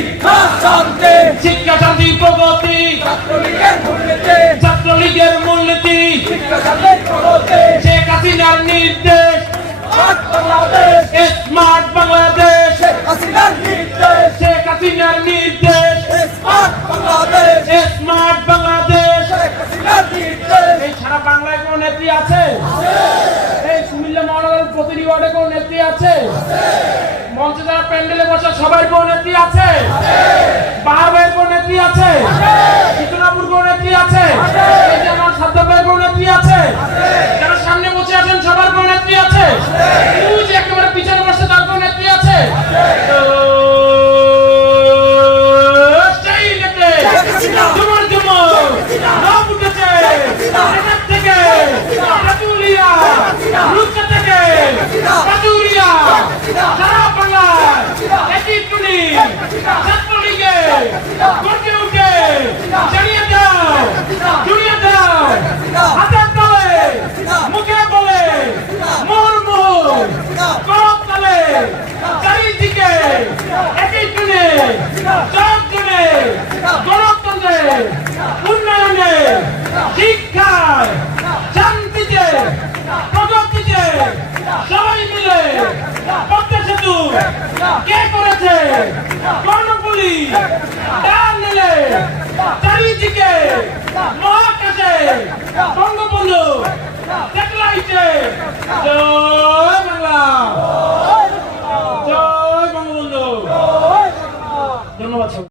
শিক্ষা শান্তি শিক্ষা শান্তি প্রগতি ছাত্রলীগের মূলনীতি। শেখ হাসিনার নির্দেশ। স্মার্ট বাংলাদেশ। শেখ হাসিনার নির্দেশ। স্মার্ট বাংলাদেশ। স্মার্ট বাংলাদেশ। এই সারা বাংলায় কোন নেত্রী আছে? এই কুমিল্লা মহানগরের প্রতিটি ওয়ার্ডে কোন নেত্রী আছে। মঞ্চে যারা প্যান্ডেলে বসা সবাই কোন নেত্রী ছাত্রলীগে গর্জে উঠে জানিয়ে দাও জুড়িয়ে দাও হাতের তলে মুখে বলে মোহর মোহর করত তলে চারিদিকে একই টুনে চার জনে গণতন্ত্রে কর্ণপুলি ডাল নিলে চারিদিকে মহাকাশে বঙ্গবন্ধু স্যাটেলাইটে জয়